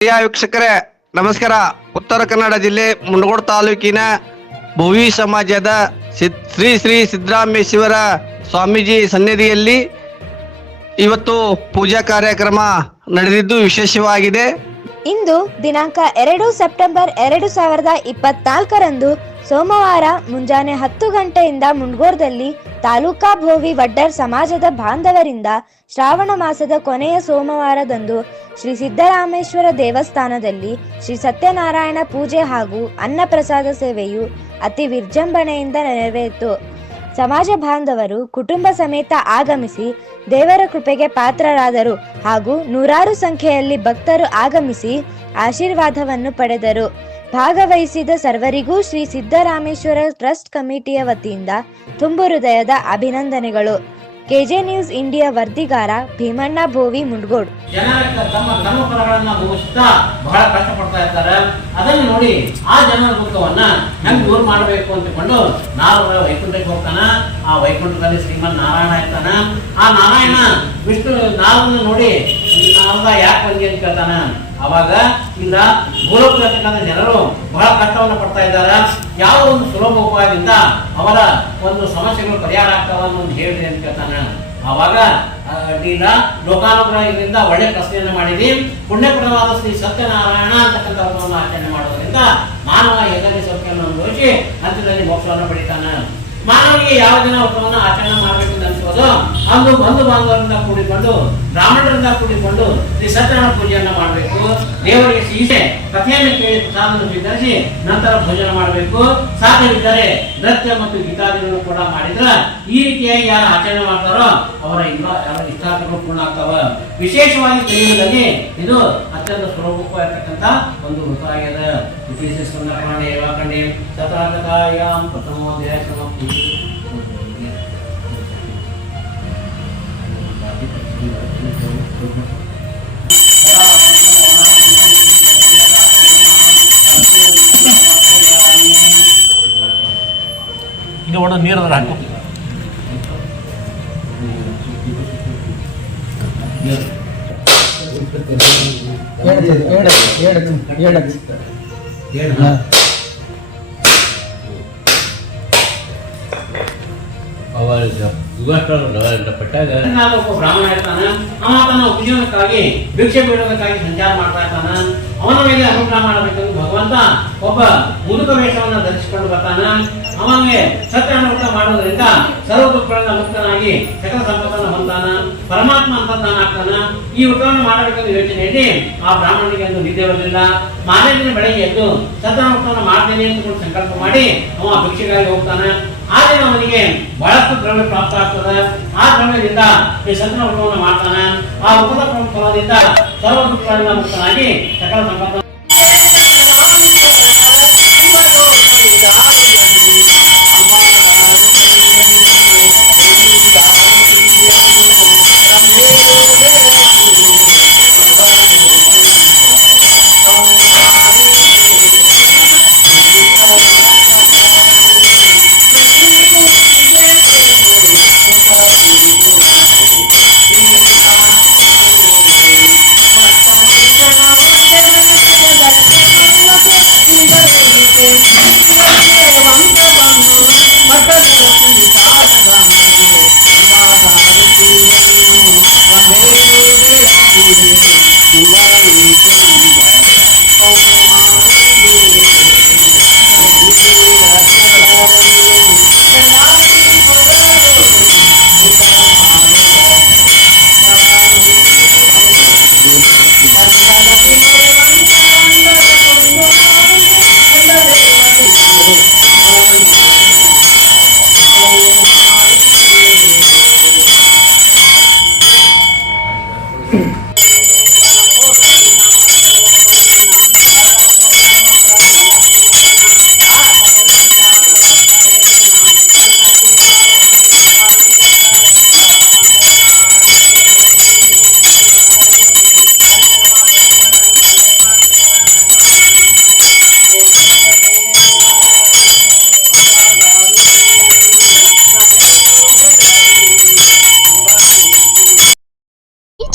ಪ್ರಿಯ ವೀಕ್ಷಕರೇ, ನಮಸ್ಕಾರ. ಉತ್ತರ ಕನ್ನಡ ಜಿಲ್ಲೆ ಮುಂಡಗೋಡು ತಾಲೂಕಿನ ಭುವಿ ಸಮಾಜದ ಶ್ರೀ ಶ್ರೀ ಸಿದ್ದರಾಮೇಶ್ವರ ಸ್ವಾಮೀಜಿ ಸನ್ನಿಧಿಯಲ್ಲಿ ಇವತ್ತು ಪೂಜಾ ಕಾರ್ಯಕ್ರಮ ನಡೆದಿದ್ದು ವಿಶೇಷವಾಗಿದೆ. ಇಂದು ದಿನಾಂಕ ಎರಡು ಸೆಪ್ಟೆಂಬರ್ ಎರಡು ಸಾವಿರದ ಇಪ್ಪತ್ನಾಲ್ಕರಂದು ಸೋಮವಾರ ಮುಂಜಾನೆ ಹತ್ತು ಗಂಟೆಯಿಂದ ಮುಂಡ್ಗೋರ್ದಲ್ಲಿ ತಾಲೂಕಾ ಭೋವಿ ವಡ್ಡರ್ ಸಮಾಜದ ಬಾಂಧವರಿಂದ ಶ್ರಾವಣ ಮಾಸದ ಕೊನೆಯ ಸೋಮವಾರದಂದು ಶ್ರೀ ಸಿದ್ದರಾಮೇಶ್ವರ ದೇವಸ್ಥಾನದಲ್ಲಿ ಶ್ರೀ ಸತ್ಯನಾರಾಯಣ ಪೂಜೆ ಹಾಗೂ ಅನ್ನಪ್ರಸಾದ ಸೇವೆಯು ಅತಿ ವಿಜೃಂಭಣೆಯಿಂದ ನೆರವೇರಿತು. ಸಮಾಜ ಬಾಂಧವರು ಕುಟುಂಬ ಸಮೇತ ಆಗಮಿಸಿ ದೇವರ ಕೃಪೆಗೆ ಪಾತ್ರರಾದರು ಹಾಗೂ ನೂರಾರು ಸಂಖ್ಯೆಯಲ್ಲಿ ಭಕ್ತರು ಆಗಮಿಸಿ ಆಶೀರ್ವಾದವನ್ನು ಪಡೆದರು. ಭಾಗವಹಿಸಿದ ಸರ್ವರಿಗೂ ಶ್ರೀ ಸಿದ್ದರಾಮೇಶ್ವರ ಟ್ರಸ್ಟ್ ಕಮಿಟಿಯ ವತಿಯಿಂದ ತುಂಬು ಹೃದಯದ ಅಭಿನಂದನೆಗಳು. ಕೆಜೆ ನ್ಯೂಸ್ ಇಂಡಿಯಾ ವರದಿಗಾರ ಭೀಮಣ್ಣ ಭೋವಿ ಮುಂಡ್ಗೋಡ್. ಜನರ ಕ- ತಮ್ಮ ಕರ್ಮಫಲಗಳನ್ನ ಮುಗಿಸ್ತಾ ಬಹಳ ಕಷ್ಟ ಪಡ್ತಾ ಇರ್ತಾರೆ. ಅದನ್ನು ನೋಡಿ ಆ ಜನರ ದುಃಖವನ್ನ ಹೆಂಗ್ ದೂರ ಮಾಡಬೇಕು ಅಂತಕೊಂಡು ನಾವು ವೈಕುಂಠಕ್ಕೆ ಹೋಗ್ತಾನ. ಆ ವೈಕುಂಠದಲ್ಲಿ ಶ್ರೀಮನ್ ನಾರಾಯಣ ಇರ್ತಾನ. ಆ ನಾರಾಯಣ ವಿಷ್ಣು ನಾರದನ್ನ ನೋಡಿ ನಾರದ ಯಾಕೆ ಬಂದಿ ಅಂತ ಕೇಳ್ತಾನ. ಅವಾಗ ಇಲ್ಲ ಭೂಲೋಕದ ಜನರು ಬಹಳ ಕಷ್ಟವನ್ನು ಪಡ್ತಾ ಇದ್ದಾರೆ. ಯಾವ ಒಂದು ಸುಲಭ ಉಪಾಯದಿಂದ ಅವರ ಒಂದು ಸಮಸ್ಯೆಗಳು ಪರಿಹಾರ ಆಗ್ತಾವ ಒಂದು ಹೇಳಿದೆ ಅಂತ ಕೇಳ್ತಾನೆ. ಆವಾಗ ಅಡ್ಡಿಲ್ಲ ಲೋಕಾನುಗ್ರಹ ಇದರಿಂದ ಒಳ್ಳೆ ಪ್ರಶ್ನೆಯನ್ನು ಮಾಡಿದಿ ಪುಣ್ಯಪ್ರದವಾದ ಶ್ರೀ ಸತ್ಯನಾರಾಯಣ ಅಂತಕ್ಕಂಥ ವ್ರತವನ್ನು ಆಚರಣೆ ಮಾಡೋದರಿಂದ ಮಾನವ ಎದರಿ ಸತ್ಯವನ್ನು ಅನುಭವಿಸಿ ಅಂತ್ಯದಲ್ಲಿ ಮೋಕ್ಷವನ್ನು ಪಡಿತಾನೆ. ಮಾನವನಿಗೆ ಯಾವ ದಿನ ವ್ರತವನ್ನು ಆಚರಣೆ ಮಾಡಬೇಕು ಅಂತ ಅಂದು ಬಂಧು ಬಾಂಧವರಿಂದ ಕೂಡಿಕೊಂಡು ಬ್ರಾಹ್ಮಣರಿಂದ ಕೂಡಿಕೊಂಡು ಈ ಸತ್ಯನಾರಾಯಣ ಪೂಜೆಯನ್ನ ಮಾಡಬೇಕು. ದೇವರಿಗೆ ಸೀಸೆ ಕಥೆಯನ್ನು ಕೇಳಿ ಪ್ರಸಾದವನ್ನು ಸ್ವೀಕರಿಸಿ ನಂತರ ಭೋಜನ ಮಾಡಬೇಕು. ಸಾಧ್ಯವಿದ್ದರೆ ನೃತ್ಯ ಮತ್ತು ಗೀತಾದಿಗಳನ್ನು ಕೂಡ ಮಾಡಿದ್ರ ಈ ರೀತಿಯಾಗಿ ಯಾರು ಆಚರಣೆ ಮಾಡ್ತಾರೋ ಅವರ ಇಲ್ಲ ಅವರ ಇಷ್ಟಾರ್ಥಗಳು ಪೂರ್ಣ ಆಗ್ತಾವ. ವಿಶೇಷವಾಗಿ ಕಲಿಯುವುದರಲ್ಲಿ ಇದು ಅತ್ಯಂತ ಸುಲಭವಾಗಿರ್ತಕ್ಕಂಥ ಒಂದು ವೃತ ಆಗಿದೆ ವಿಶೇಷ ಸ್ಕಂದ ಪ್ರಾಣಿ ಪ್ರಥಮೋದಯ ಸಮಾಪ್ತಿ ಈಗ ಒಣ ನೀರು ಅದ್ರ ಹಾಕು. ಪಟ್ಟಾಗ ಬ್ರಾಹ್ಮಣ ಇರ್ತಾನ. ಅವ ತನ್ನ ಉಪಜೀವನಕ್ಕಾಗಿ ಭಿಕ್ಷೆ ಬೇಡೋದಕ್ಕಾಗಿ ಸಂಚಾರ ಮಾಡ್ತಾ ಇರ್ತಾನ. ಅವನ ಮೇಲೆ ಅನುಗ್ರಹ ಮಾಡಬೇಕೆಂದು ಭಗವಂತ ಒಬ್ಬ ಮುದುಕ ವೇಷವನ್ನ ಧರಿಸಿಕೊಂಡು ಬರ್ತಾನ. ಅವನಿಗೆ ಸತ್ಯಾನುಗ್ರಹ ಮಾಡೋದ್ರಿಂದ ಸರ್ವ ದುಃಖಗಳಿಂದ ಮುಕ್ತನಾಗಿ ಸಕಲ ಸಂಪತ್ತನ್ನು ಹೊಂದಾನ ಪರಮಾತ್ಮ ಅಂತಂದಾನ ಆಗ್ತಾನ. ಈ ಊಟವನ್ನು ಮಾಡಬೇಕೆಂದು ಯೋಚನೆಯಲ್ಲಿ ಆ ಬ್ರಾಹ್ಮಣನಿಗೆ ಒಂದು ನಿದ್ದೆ ಬರಲಿಲ್ಲ. ಮಾರನೇ ಬೆಳಗ್ಗೆ ಎದ್ದು ಸತ್ಯಾನುಗ್ರಹವನ್ನು ಮಾಡ್ತೇನೆ ಅಂತ ಸಂಕಲ್ಪ ಮಾಡಿ ಅವ ಭಿಕ್ಷೆಗಾಗಿ ಹೋಗ್ತಾನ. ಆ ದಿನ ಅವನಿಗೆ ಬಹಳಷ್ಟು ದ್ರವ್ಯ ಪ್ರಾಪ್ತ ಆಗ್ತದೆ. ಆ ದ್ರವ್ಯದಿಂದ ಈ ಸತ್ಯನ ವ್ರತವನ್ನು ಮಾಡ್ತಾನ. ಆ ವ್ರತದ ಪ್ರಮುಖದಿಂದ ಸರ್ವ ದುಃಖಗಳಿಂದ ಮುಕ್ತನಾಗಿ ಸಕಲ ಸಂಪತ್ತ